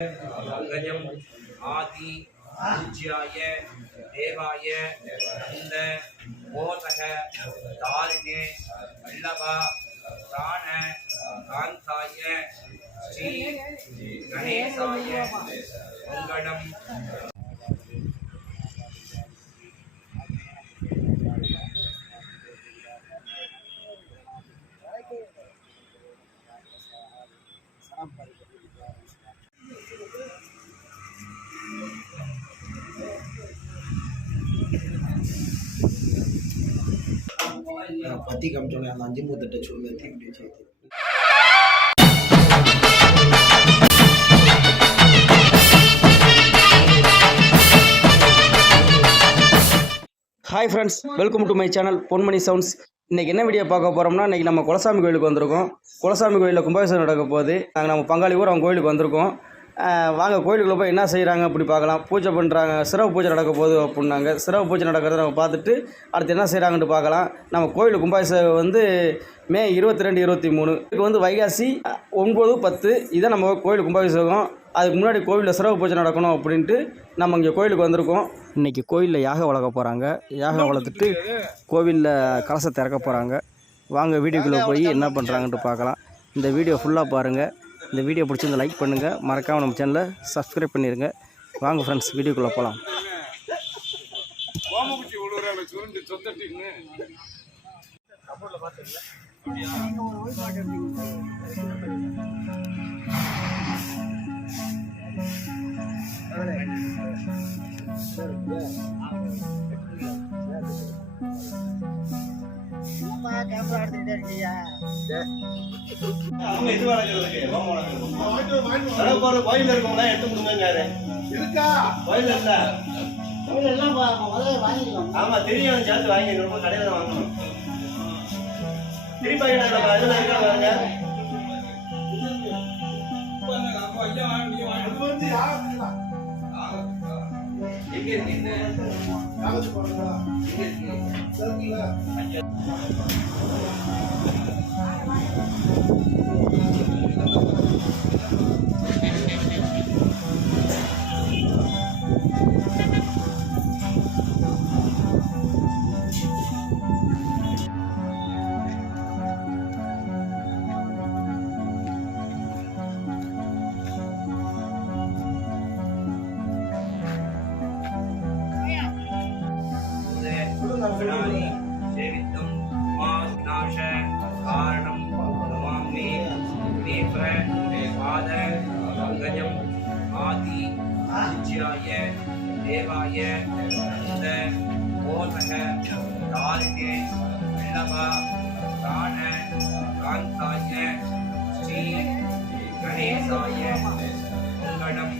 पंकजम आदि पूज्याय देवाय नंद मोदक तारिणे वल्लभ प्राण कांताय श्री गणेशाय मंगलम। पति कम चले அந்த 5 3 சொல்ல தீவிடி செய்து hi friends, welcome to my channel Ponmani sounds. இன்றைக்கி என்ன வீடியோ பார்க்க போகிறோம்னா, இன்றைக்கி நம்ம குலசாமி கோயிலுக்கு வந்திருக்கோம். குலசாமி கோயிலில் கும்பாபிஷேகம் நடக்க போகுது. நாங்கள் நம்ம பங்காளி ஊர் அவங்க கோயிலுக்கு வந்திருக்கோம். வாங்க கோயிலுக்குள்ளே போய் என்ன செய்கிறாங்க அப்படி பார்க்கலாம். பூஜை பண்ணுறாங்க, சிறப்பு பூஜை நடக்க போகுது அப்படின்னாங்க. சிறப்பு பூஜை நடக்கிறத நம்ம பார்த்துட்டு அடுத்து என்ன செய்கிறாங்கன்ட்டு பார்க்கலாம். நம்ம கோயில் கும்பாபிஷேகம் வந்து மே 22, 23 இதுக்கு வந்து வைகாசி 9, 10 இதான் நம்ம கோயில் கும்பாபிஷேகம். அதுக்கு முன்னாடி கோவிலில் சிறப்பு பூஜை நடக்கணும் அப்படின்ட்டு நம்ம இங்கே கோயிலுக்கு வந்திருக்கோம். இன்றைக்கி கோயிலில் யாகம் வளர்க்க போகிறாங்க. யாகம் வளர்த்துட்டு கோவிலில் கலசத்தை இறக்க போகிறாங்க. வாங்க வீடியோக்குள்ளே போய் என்ன பண்ணுறாங்கன்ட்டு பார்க்கலாம். இந்த வீடியோ ஃபுல்லாக பாருங்கள். இந்த வீடியோ பிடிச்சிருந்தா லைக் பண்ணுங்கள், மறக்காமல் நம்ம சேனலை சப்ஸ்கிரைப் பண்ணிடுங்க. வாங்க ஃப்ரெண்ட்ஸ், வீடியோக்குள்ளே போகலாம். கேமரா எடுத்துக்கிட்டே இருக்கியா? கோயில் இருக்கவங்க எடுத்து கொடுங்க. கோயில் இல்ல, ஆமா தெரியும், சேர்த்து வாங்கி ரொம்ப கடையில தான் வாங்கணும். திருப்பி सेवितम मानाश कारणम नमामि नेत्र पाद पंकजम आदि पूज्याय देवाय नंद मोदक तारिणे वल्लभ प्राण कांताय श्री गणेशाय मंगलम।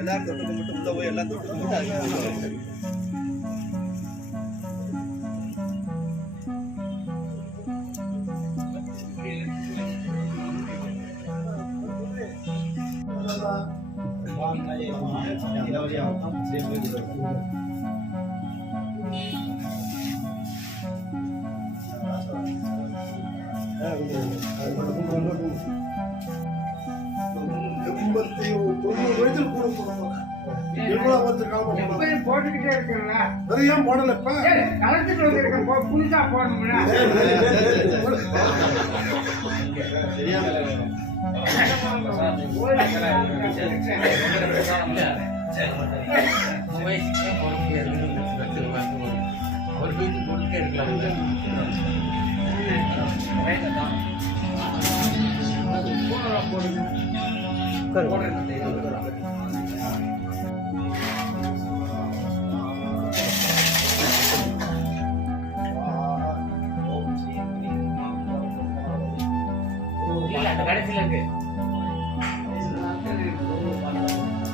எல்லாரும் தொட்டு கும்பிட்டு உள்ள போய் எல்லாம் தொட்டு கும்பிட்டு போட்டுக்கிட்டே இருக்கல ஏன் போடல இப்ப கலந்துட்டு வந்து புதுசா போடணும்ல அவர் போயிட்டு கொடுக்க இருக்கலாம் கடைசியில் இருக்கு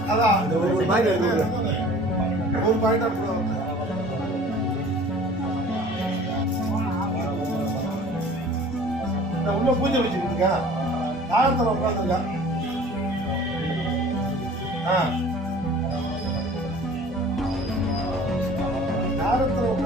அதான் ஒரு பாயிண்ட் இருக்கு ஒரு பாயிண்ட் உள்ள பூஜை வச்சுருக்கீங்க தாளத்தில் உட்காந்துருக்கா தாளத்தில்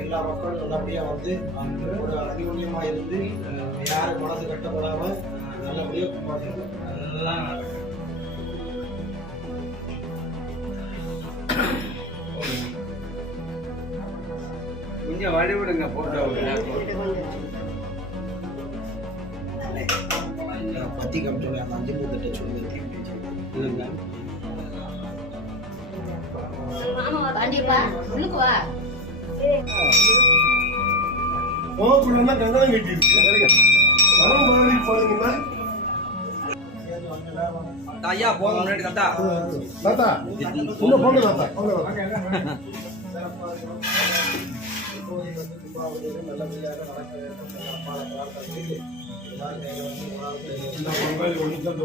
எல்லா மக்களும் நல்லபடியா வந்து ஒரு அந்யோன்யமா இருந்து யாரும் மனசு கட்டப்படாம நல்லபடியா கொஞ்சம் வழிவிடுங்க போட்டோ பத்தி காமிச்சோம் அந்த 5 மூத்தட்ட சொல்லி கண்டிப்பா உள்ளுக்கு வா போகக்கூடாதுன்னா கங்கணம் கட்டி இருக்கு வரம் மாதிரி போனீங்கன்னா ஐயா போக முன்னாடி தாத்தா தாத்தா இன்னும் போங்க தாத்தா போங்க நல்லபடியாக நடக்க வேண்டும் அம்மாவை பிரார்த்தனை செய்து எல்லாரும் கையில வந்து இந்த பொங்கல் ஒன்று இருக்காங்க